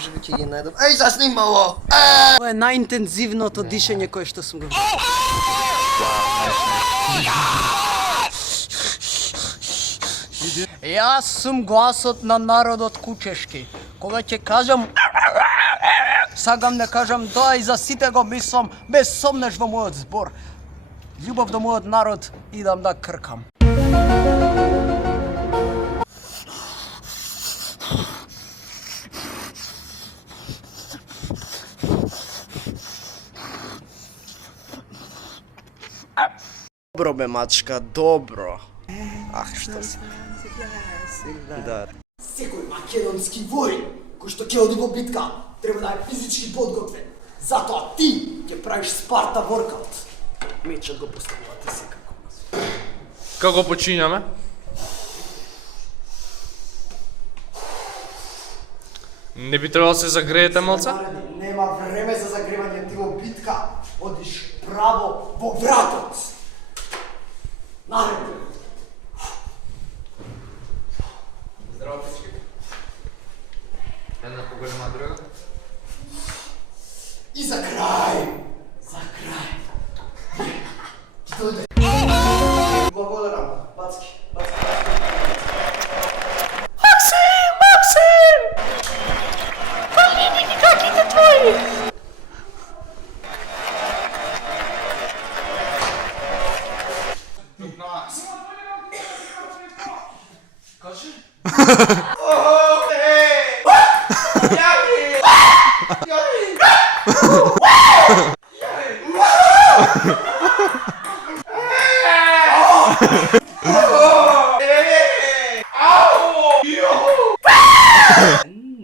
живите ги найдам. Ej, sa snimalo! Това е най-интензивното дишане, което съм го видел. Аз съм гласът на народът кучешки. Кога ќе кажам, сагам да кажам да и за сите го мислам, без сомнеш во мојот збор. Љубов до мојот народ, идам да кркам. Dobro be, mačka, dobro. Ah, što si? Da. Секој македонски воин кој што ќе оди во битка треба да е физички подготвен. Затоа ти ќе правиш Спарта воркаут. Мечот го поставувате секако. Како почињаме? Не би требало да се загреете малце? Нема време за загревање, ти во битка одиш право во вратот. Наред. Здраво, пички. Една поголема друга. И за крај. За крај. Дојде. Благодарам, Бацки. Максим! Полини каките твои!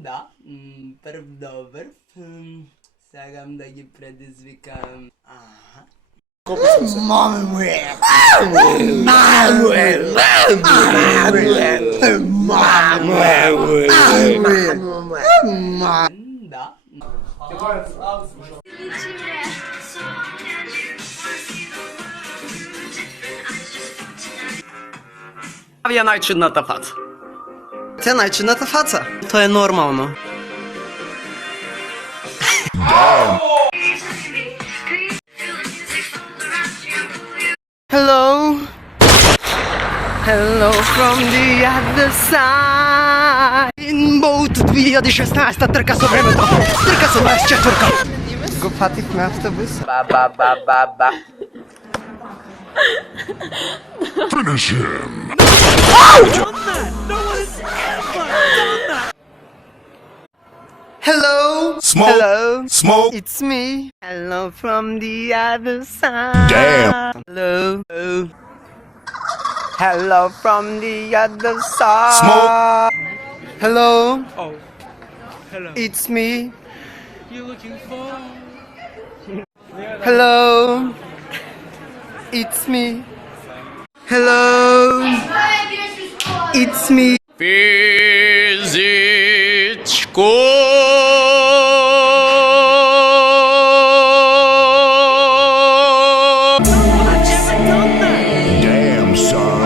Да, прв добър. Сагам да ги предизвикам. Маме моја. Да. Ја најчудната фаца. Це најчудната фаца. Тоа е нормално. Hello. Hello from the other side. In boat 2016 трка со времето. Трка со 24-ка. Го фатихме автобус. Ба. Finish him! Hello. Smoke. Hello. Smoke. It's me. Hello from the other side. Damn. Hello. Hello from the other side. Smoke. Hello. Oh, hello. It's me. You looking for? Hello. It's me. Hello. It's me. Физичко. Damn, son.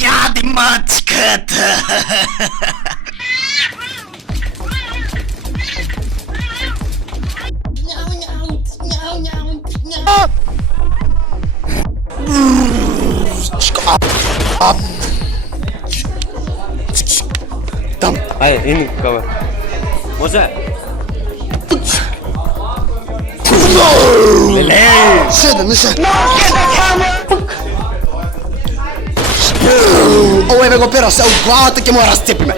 Яди мачката! Там! Ай, ин кава. Може? Седе, не се! Ovo je го пера се у главата, ќе му разцепиме.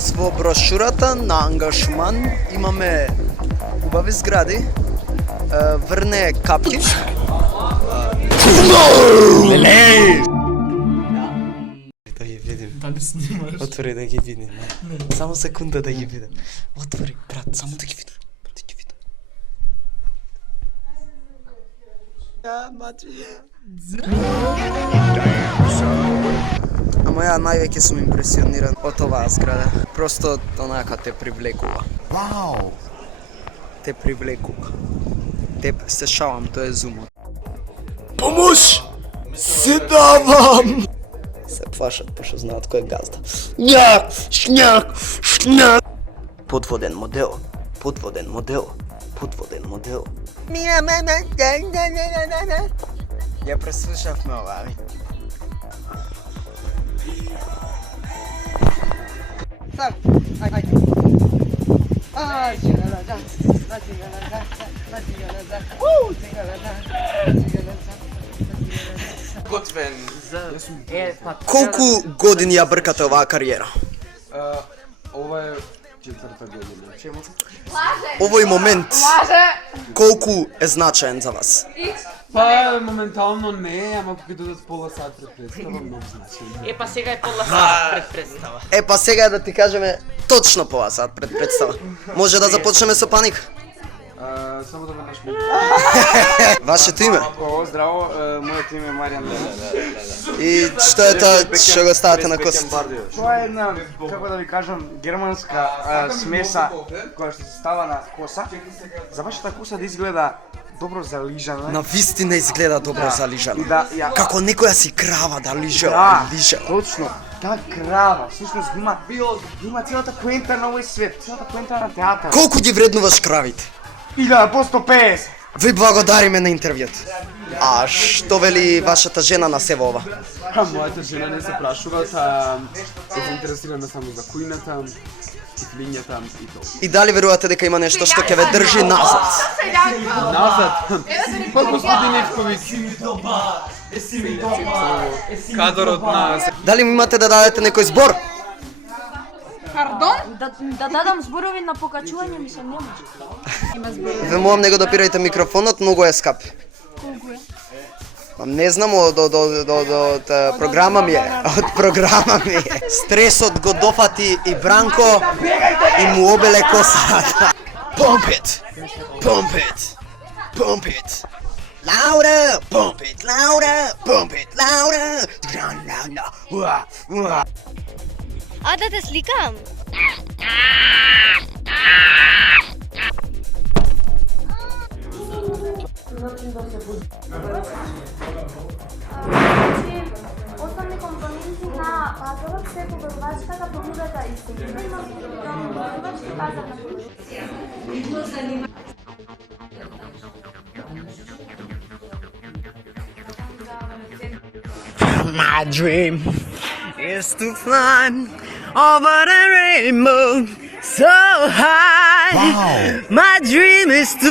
Днес во брошурата на ангажман имаме убави згради, врне капки. Да ги видим. Дали снимаш? Отвори да ги видим. Само секунда да ги видим. Отвори, брат, само да ги видим. Да ги видим. Ама ја највеќе сум импресиониран од оваа зграда. Просто онака те привлекува. Вау! Те привлекува. Те се шалам, тоа е зумот. Помош! Се давам! Се плашат, пошто знаат кој е газда. Шняк! Шняк! Шняк! Подводен модел. Подводен модел. Подводен модел. Ја преслушавме ова, ви. Сам, ајде. Готвен. Колку години ја бркате оваа кариера? Ова е четврта година. Чему? Овој момент, колку е значаен за вас? Па, моментално не, ама кога додат пола сат пред представа, многу значи. Па сега е пола сат пред представа. Па сега да ти кажеме точно пола сат пред представа. Може да започнеме со паник? Само да веднаш ми. Вашето име? О, здраво, моето име е Маријан. И што е тоа што го ставате на косата? Тоа е една, како да ви кажам, германска смеса која што се става на коса. За вашата коса да изгледа добро залижана. На вистина изгледа добро залижана. Да, ја... Како некоја си крава да лиже, Да, лиже. точно. Таа крава, всушност има целата поента на овој свет, целата поента на театар. Колку ги вреднуваш кравите? 1000%. Ви благодариме на интервјуто. А што вели вашата жена на сево ова? Мојата жена не се прашува, се заинтересирана само за кујната, титлињата и тоа. И дали верувате дека има нешто што ќе ве држи назад? Назад? Па господин Ивковиќ. Кадрот на... Дали имате да дадете некој збор? Пардон? Да дадам зборови на покачување, мислам нема. Ве молам, не го допирајте микрофонот, многу е скап. Колку е? Па не знам, од програма ми е. Од програма ми е. Стресот го дофати и Бранко и му обеле косата. Pump it! Pump it! Pump it! Louder! Pump it! Louder! Pump it! Louder! А, да те сликам. Основни компоненти на пазарот се победувачката, понудата и стигнувањето на победувачки пазар на продукција. My dream is to fly over the rainbow so high. Wow. My dream is to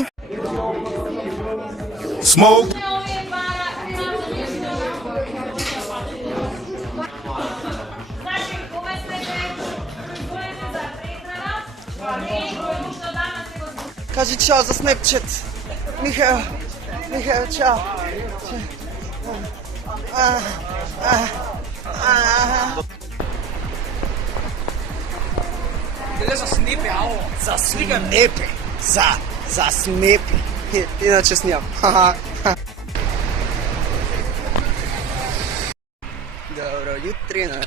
Smoke. Кажи чао за Snapchat. Михаил, чао. Za snipe, ало. За снепи. За снепи. Иначе снимам. Добро ютрина.